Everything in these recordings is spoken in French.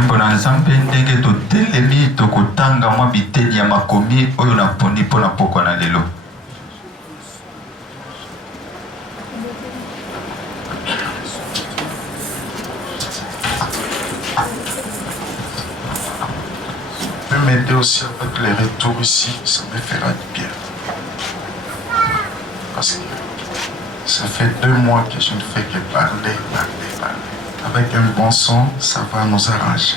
Mpona nzambe ndenge totelemi tokotanga mwa biteni ya makomi oyo naponi mpona pokwa na lelo. Je peux m'aider aussi avec les retours ici, ça me fera du bien. Parce que ça fait 2 mois que je ne fais que parler. Avec un bon son, ça va nous arranger.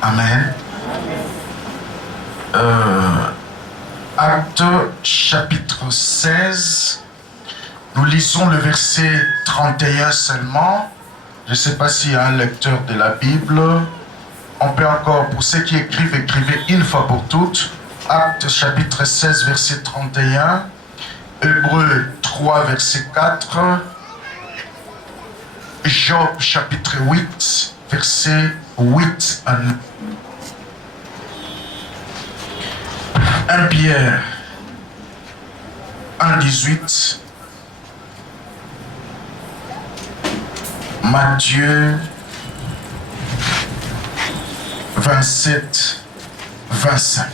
Amen. Acte chapitre 16, nous lisons le verset 31 seulement. Je ne sais pas s'il y a un lecteur de la Bible. On peut encore, pour ceux qui écrivent, écrivez une fois pour toutes. Acte chapitre 16, verset 31. Hébreux 3, verset 4. Job chapitre 8, verset 8 à 9. 1 Pierre 1, 18. Matthieu 27, 25.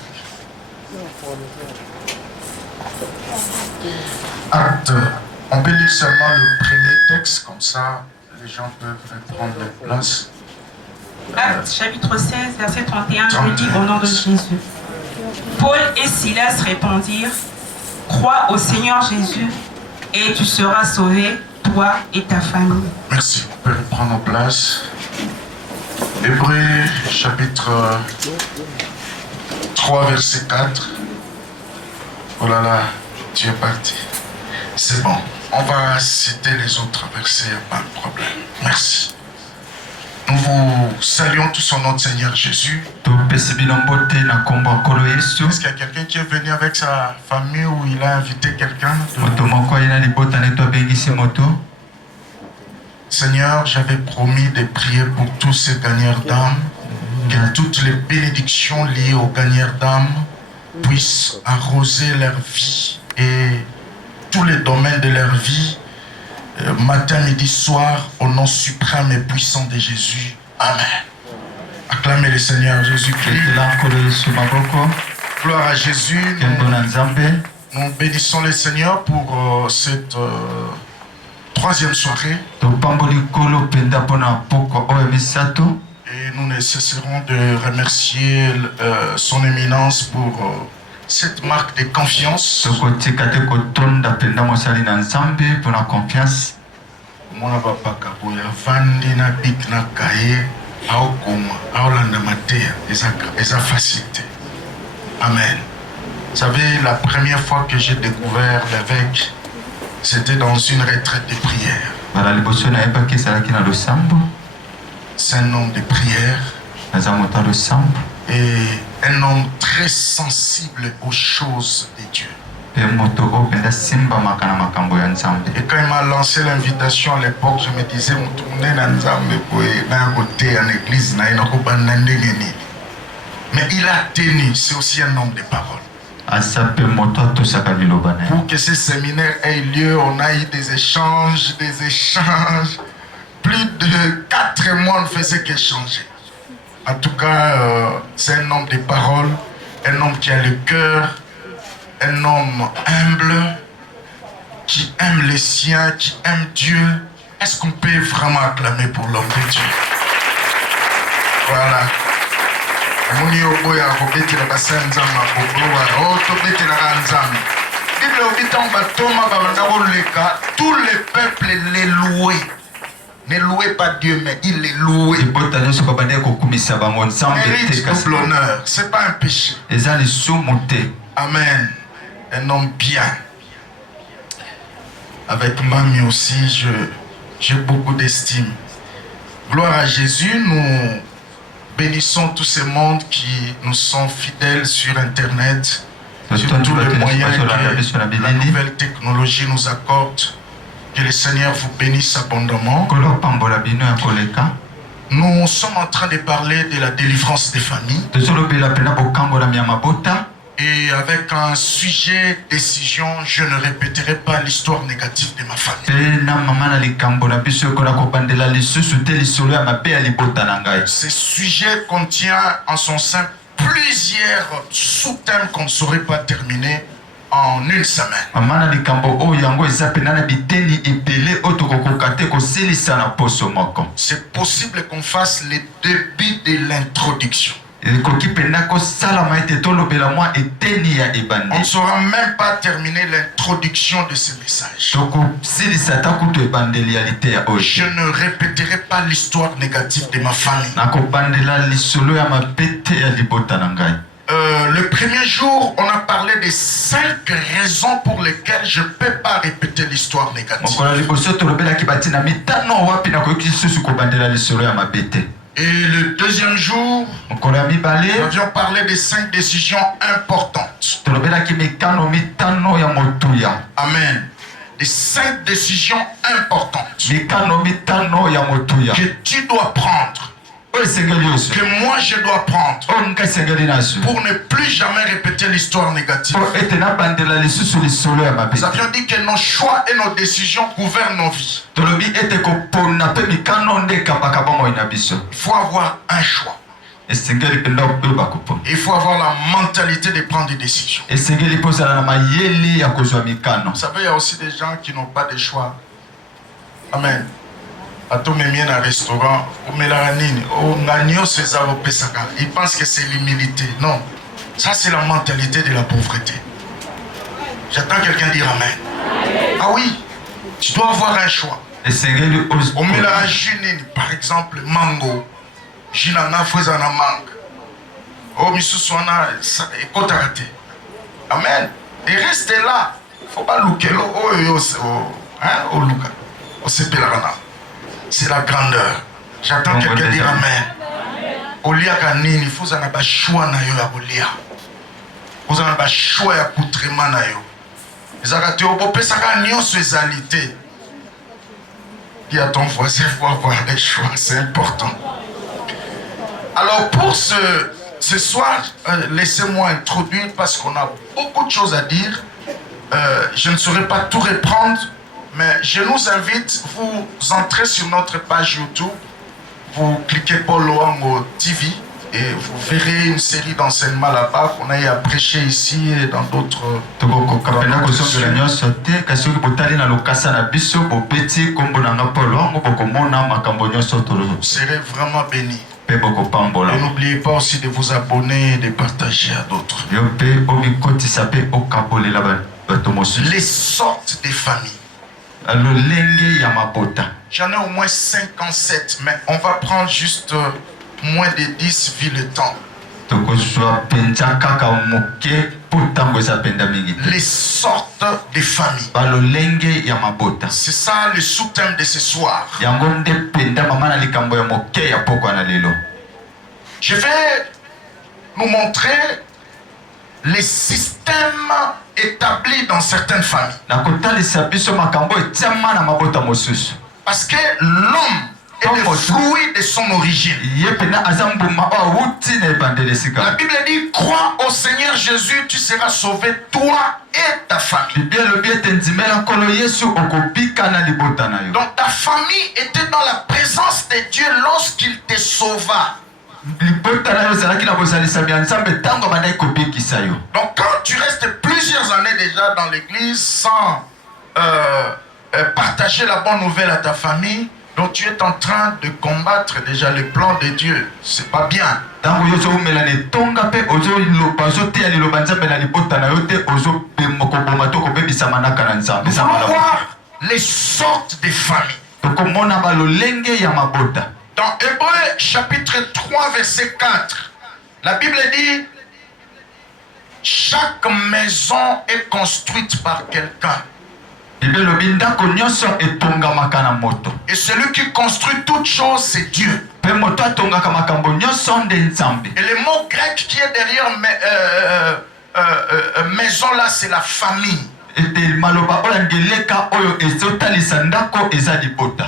Acte. On peut lire seulement le premier texte, comme ça les gens peuvent prendre leur place. Acte chapitre 16, verset 31, je dis au nom de Jésus. Paul et Silas répondirent, crois au Seigneur Jésus et tu seras sauvé, toi et ta famille. Merci, on peut prendre place. Hébreux chapitre 3, verset 4. Oh là là, tu es parti. C'est bon, on va citer les autres versets, il n'y a pas de problème. Merci. Nous vous saluons tous au nom de Seigneur Jésus. Est-ce qu'il y a quelqu'un qui est venu avec sa famille ou il a invité quelqu'un? Seigneur, j'avais promis de prier pour tous ces gagneurs d'âme, que toutes les bénédictions liées aux gagneurs d'âme puissent arroser leur vie et tous les domaines de leur vie, matin, midi, soir, au nom suprême et puissant de Jésus. Amen. Acclamez le Seigneur Jésus-Christ. Gloire à Jésus. Nous bénissons le Seigneur pour cette troisième soirée. Et nous ne cesserons de remercier son éminence pour cette marque de confiance. Amen. Vous savez, la première fois que j'ai découvert l'évêque, c'était dans une retraite de prière. C'est un homme de prière et un homme très sensible aux choses de Dieu. Et quand il m'a lancé l'invitation à l'époque, je me disais, mais il a tenu, c'est aussi un homme de parole. Pour que ce séminaire ait lieu, on a eu des échanges. Plus de 4 mois, on ne faisait qu'échanger. En tout cas, c'est un homme de parole, un homme qui a le cœur, un homme humble, qui aime les siens, qui aime Dieu. Est-ce qu'on peut vraiment acclamer pour l'homme de Dieu? Voilà. Tous les peuples les louaient. Ne louez pas Dieu, mais il les louait. Mérite double honneur. C'est pas un péché. Amen. Un homme bien. Avec Mami aussi, j'ai beaucoup d'estime. Gloire à Jésus, nous bénissons tous ces mondes qui nous sont fidèles sur Internet, sur tous les moyens que la nouvelle technologie nous accorde. Que le Seigneur vous bénisse abondamment. Nous sommes en train de parler de la délivrance des familles. Et avec un sujet décision, je ne répéterai pas l'histoire négative de ma famille. Ce sujet contient en son sein plusieurs sous-thèmes qu'on ne saurait pas terminer en une semaine. C'est possible qu'on fasse les débuts de l'introduction. On ne saura même pas terminer l'introduction de ce message. Je ne répéterai pas l'histoire négative de ma famille. Le premier jour, on a parlé des 5 raisons pour lesquelles je ne peux pas répéter l'histoire négative. Et le deuxième jour, nous avions parlé des 5 décisions importantes. Amen. Des 5 décisions importantes que tu dois prendre, que moi je dois prendre, pour ne plus jamais répéter l'histoire négative. Nous avions dit que nos choix et nos décisions gouvernent nos vies. Il faut avoir un choix. Il faut avoir la mentalité de prendre des décisions. Vous savez, il y a aussi des gens qui n'ont pas de choix. Amen. À tout même un restaurant, ils pensent que c'est l'humilité. Non, ça c'est la mentalité de la pauvreté. J'attends quelqu'un dire Amen. Ah oui, tu dois avoir un choix. Au mélange, par exemple, mango. Jinana faisana mangue. Oh, misuswana, écoute, arrêtez. Amen. Et restez là. Il ne faut pas louker. C'est la grandeur. J'attends quelqu'un dire Amen. Olia kanini, il faut un choix na yo ya olia. Vous avez un choix ya poutrement na yo. Ezakati obope saka nyonso ezalité. Dis à ton voisin, il faut avoir des choix, c'est important. Alors pour ce soir, laissez-moi introduire parce qu'on a beaucoup de choses à dire. Je ne saurais pas tout reprendre, mais je nous invite, vous entrez sur notre page YouTube, vous cliquez Paul Loango TV et vous verrez une série d'enseignements là-bas qu'on a eu à prêcher ici et dans d'autres. Vous serez vraiment bénis. Et n'oubliez pas aussi de vous abonner et de partager à d'autres. Les sortes de familles. J'en ai au moins 57, mais on va prendre juste moins de 10 vu le temps. Les sortes de familles. C'est ça le sous-thème de ce soir. Je vais nous montrer les systèmes établis dans certaines familles. Parce que l'homme est le fruit de son origine. La Bible dit, crois au Seigneur Jésus, tu seras sauvé, toi et ta famille. Donc ta famille était dans la présence de Dieu lorsqu'il te sauva. Donc quand tu restes plusieurs années déjà dans l'église sans partager la bonne nouvelle à ta famille, donc tu es en train de combattre déjà le plan de Dieu. C'est pas bien. On va voir les sortes de familles. Dans Hébreu chapitre 3 verset 4, la Bible dit, chaque maison est construite par quelqu'un. Et celui qui construit toute chose, c'est Dieu. Et le mot grec qui est derrière maison là, c'est la famille.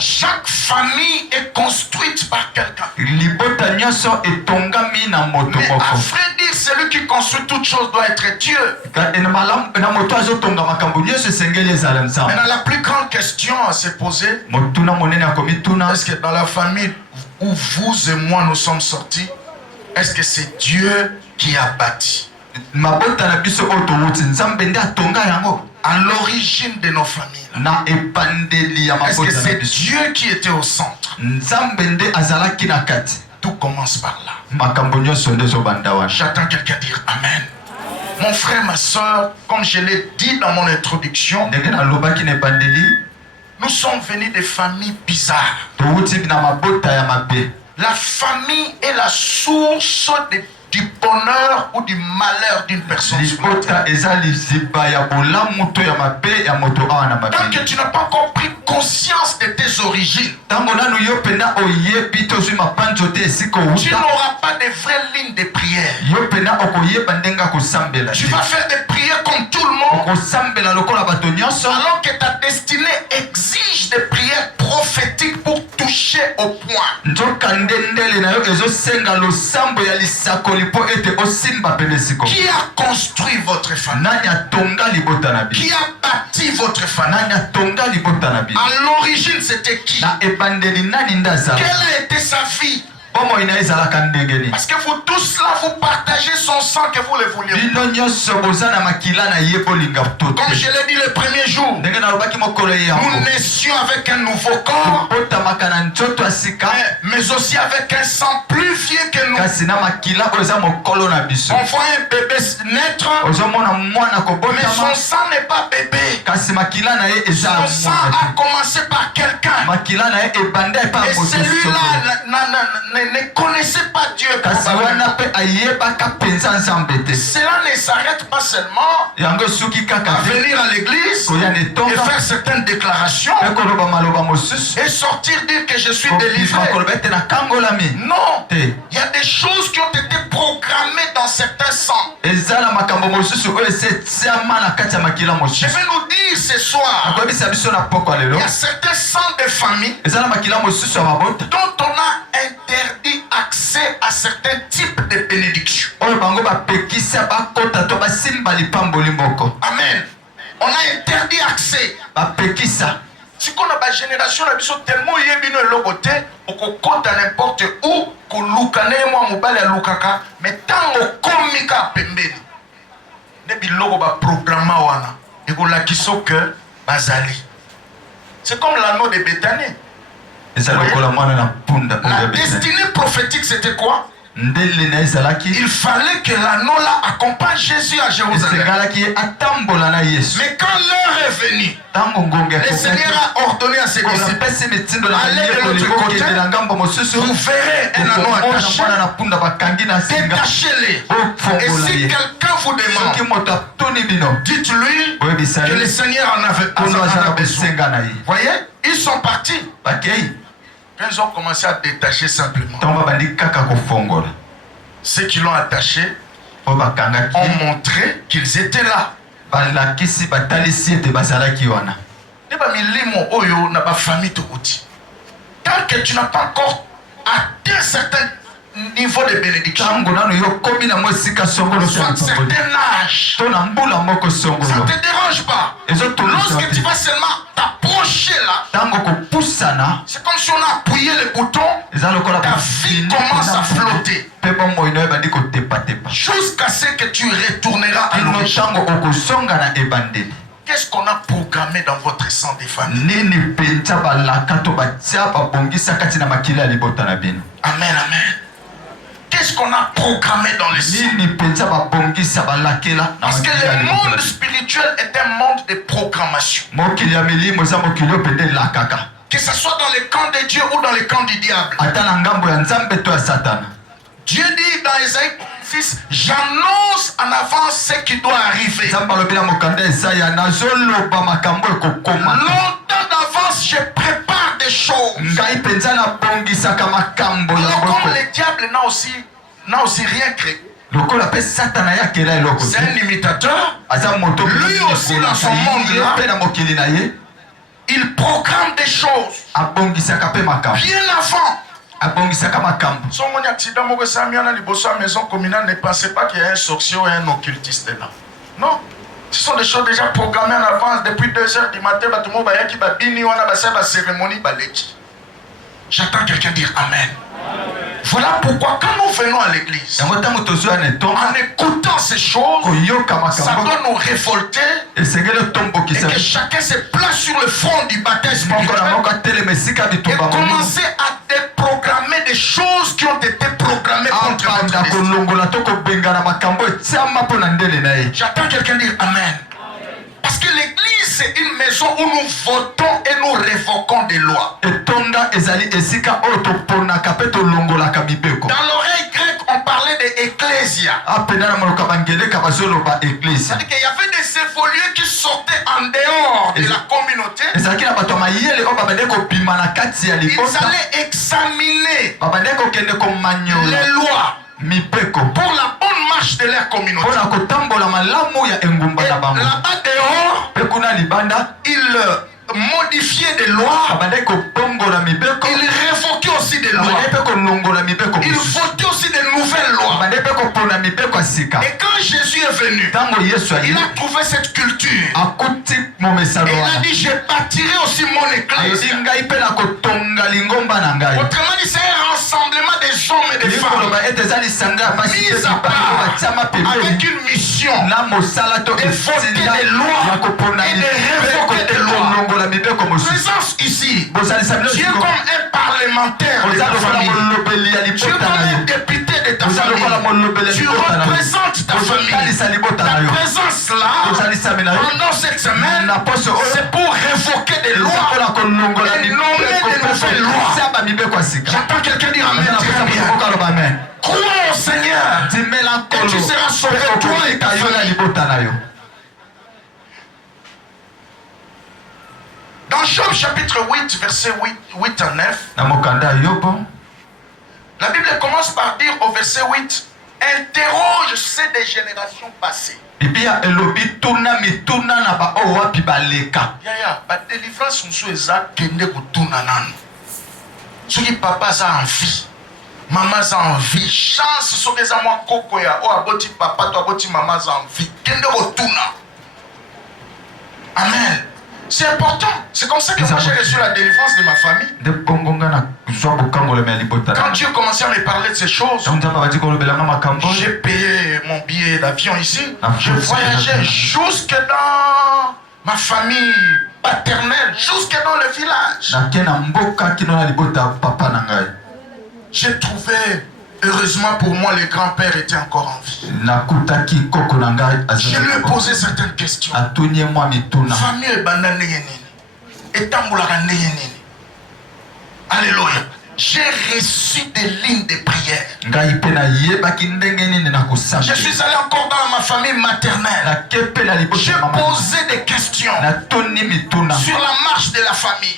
Chaque famille est construite par quelqu'un. Mais à vrai dire, celui qui construit toutes choses doit être Dieu. Maintenant, la plus grande question à se poser, est-ce que dans la famille où vous et moi nous sommes sortis, est-ce que c'est Dieu qui a bâti? À l'origine de nos familles, est-ce que c'est Dieu qui était au centre? Tout commence par là. J'attends quelqu'un dire Amen. Mon frère, ma soeur, comme je l'ai dit dans mon introduction, nous sommes venus des familles bizarres. La famille est la source du bonheur ou du malheur d'une personne. Tant que tu n'as pas encore pris conscience de tes origines, tu n'auras pas de vraies lignes de prière. Tu vas faire des prières comme tout le monde, alors que ta destinée exige des prières prophétiques pour toucher au point. Qui a construit votre famille? Qui a bâti votre famille? À l'origine, c'était qui? Quelle a été sa vie? Parce que vous tous là, vous partagez son sang que vous le vouliez. Comme je l'ai dit le premier jour, nous naissions avec un nouveau corps, mais aussi avec un sang plus vieux que nous. On voit un bébé naître, mais son sang n'est pas bébé. Son sang a commencé par quelqu'un. Et celui-là ne connaissait pas Dieu. Cela ne s'arrête pas seulement à venir à l'église et faire certaines déclarations et sortir dire que je suis délivré. Non, il y a des choses qui ont été programmées dans certains sangs. Je vais nous dire ce soir, il y a certains sangs de famille dont on a interdit accès à certains types de bénédictions. Amen. On a interdit accès. Si on a une génération tellement yébino logoté, on compte n'importe où, qu'on loukane moi mobile loukaka, mais tant on comika pembeni. Nebi logo ba programme wana, et qu'on la kiso que bazali. C'est comme l'anneau de Béthanie. La destinée prophétique, c'était quoi? Il fallait que l'anneau là accompagne Jésus à Jérusalem. Mais quand l'heure est venue, le Seigneur a ordonné à ses disciples, allez de l'autre côté, vous verrez un anneau attaché, détachez-les. Et si quelqu'un vous demande, dites-lui que le Seigneur en avait besoin. Voyez, ils sont partis. Ils ont commencé à détacher simplement. Ceux qui l'ont attaché ont montré qu'ils étaient là. Tant que tu n'as pas encore atteint certains niveaux de bénédiction, soit certain âge, ça ne te dérange pas. Lorsque tu vas seulement t'approcher là, c'est comme si on a appuyé le bouton, ta vie commence à flotter. Jusqu'à ce que tu retourneras à l'origine. Qu'est-ce qu'on a programmé dans votre sang des familles? Amen, amen. Qu'est-ce qu'on a programmé dans le sang? Parce que le monde spirituel est un monde de programmation. Que ce soit dans le camp de Dieu ou dans le camp du diable. Dieu dit dans Isaïe 6, j'annonce en avance ce qui doit arriver. Longtemps d'avance, je prépare des choses. Alors comme le diable n'a aussi rien créé. C'est un imitateur. Lui aussi dans son monde là, il programme des choses bien avant Si on a un accident, la maison communale, ne pensez pas qu'il y a un sorcier ou un occultiste là. Non. Ce sont des choses déjà programmées en avance depuis 2 heures du matin. J'attends quelqu'un dire Amen. Voilà pourquoi quand nous venons à l'église, en écoutant ces choses, ça doit nous révolter et que chacun se place sur le front du baptême et commencer à déprogrammer des choses qui ont été programmées contre notre destin. J'attends quelqu'un dire Amen. Parce que l'église, c'est une maison où nous votons et nous révoquons des lois. Dans l'oreille grecque, on parlait d'ecclésia. C'est-à-dire qu'il y avait des évolués qui sortaient en dehors de la communauté. Ils allaient examiner les lois pour la bonne marche de leur communauté. Et là-bas dehors, ils modifiaient des lois. Ils révoquaient aussi des lois. Ils votaient aussi de nouvelles lois. Et quand Jésus est venu, il a trouvé cette culture. Et il a dit, je bâtirai aussi mon église. Autrement dit, c'est un rassemblement des hommes et des femmes mis à part avec une mission de voter des lois et de révoquer des lois. Présence ici, tu es comme un parlementaire de ta famille. Tu es comme un député de ta famille. Tu représentes ta famille. Ta présence là, pendant cette semaine, c'est pour révoquer des lois et nommer des nouvelles lois. J'entends quelqu'un dire Amen. Crois au Seigneur et tu seras sauvé, toi et ta famille. Dans Job chapitre 8, versets 8 à 9, la Bible commence par dire au verset 8, interroge ceux des générations passées. La délivrance nous est kende kutuna nanu. Soki papa za envie, maman za envie, chance soki za mwa koko ya o aboti papa to aboti maman za envie, kende kutuna. Amen. C'est important. C'est comme ça que moi j'ai reçu la délivrance de ma famille. Quand Dieu commençait à me parler de ces choses, j'ai payé mon billet d'avion ici. Je voyageais jusque dans ma famille paternelle, jusque dans le village. J'ai trouvé, heureusement pour moi, le grand-père était encore en vie. Je lui ai posé certaines questions. Famille Alléluia. J'ai reçu des lignes de prière. Je suis allé encore dans ma famille maternelle. J'ai posé des questions sur la marche de la famille.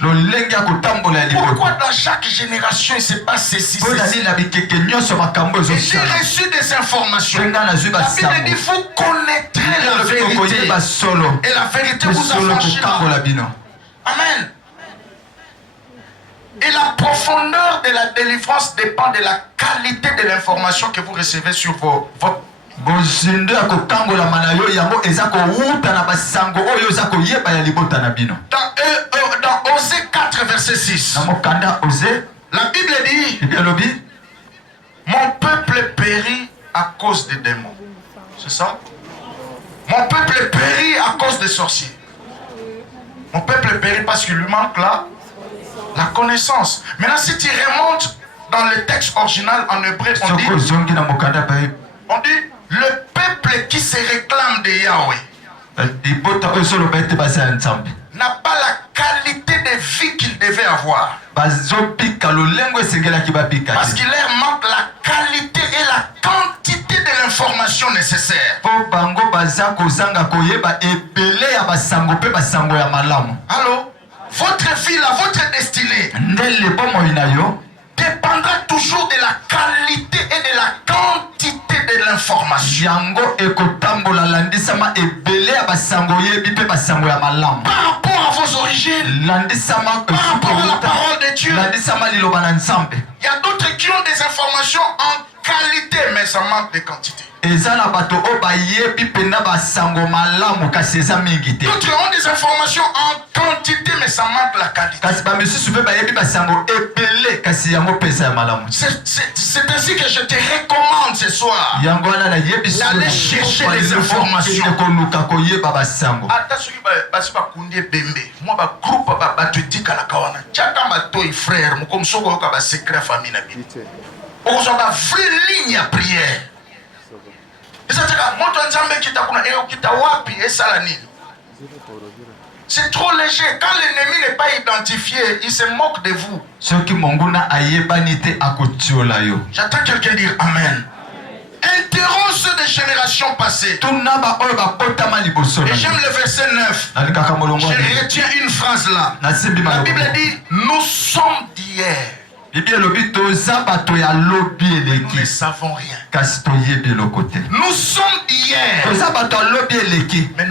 Pourquoi dans chaque génération il se passe ceci, ceci? Et j'ai reçu des informations. La Bible dit vous connaîtrez la vérité. Et la vérité vous affranchira. Amen. Et la profondeur de la délivrance dépend de la qualité de l'information que vous recevez sur votre. Dans Osée 4, verset 6, la Bible dit mon peuple périt à cause des démons. C'est ça? Mon peuple périt à cause des sorciers. Mon peuple périt parce qu'il lui manque là la connaissance. Maintenant, si tu remontes dans le texte original en hébreu, on dit le peuple qui se réclame de Yahweh n'a pas la qualité de vie qu'il devait avoir. Parce qu'il leur manque la qualité et la quantité de l'information nécessaire. Allô? Votre vie, votre destinée dépendra toujours de la qualité et de la quantité de l'information yango ekotambola landisama ebele ya basango yebi pe basango ya malamu par rapport à vos origines, landisama par rapport à la parole de Dieu. landisama liloba na nzambe. Il y a d'autres qui ont des informations en qualité, mais ça manque de quantité. eza na bato oyo bayebi mpena basango malamu kasi eza mingi te. D'autres ont des informations en quantité, mais ça manque la qualité. kasi bamisusu mpe bayebi basango ebele kasi yango mpenza ya malamu. C'est ainsi que je te recommande ce soir. yango wana nayebi D'aller chercher les informations. koluka koyeba basango. Ata soki basi bakundi ebembe mwa bagroupe bato etikalaka wana tiaka matoi frère mokomi soki oyoka basecret ya famille na bino okozwa bavrai ligne ya prière eza tiaka moto ya nzambe ekita kuna eyokita wapi esala nini. C'est trop léger. Quand l'ennemi n'est pas identifié, il se moque de vous. soki monguna ayebani te akotiola yo. J'attends quelqu'un dire Amen. Interromps ceux des générations passées. tuna baoyo bakotama liboso Et j'aime le verset 9. nalikaka molongo Je retiens une phrase là. nasimbi La malongo. Bible dit, nous sommes d'hier. bibi elobi toza bato ya lobi Nous ne eleki savons rien. kasi toyebi eloko te. Nous sommes d'hier. toza bato ya lobi eleki Mais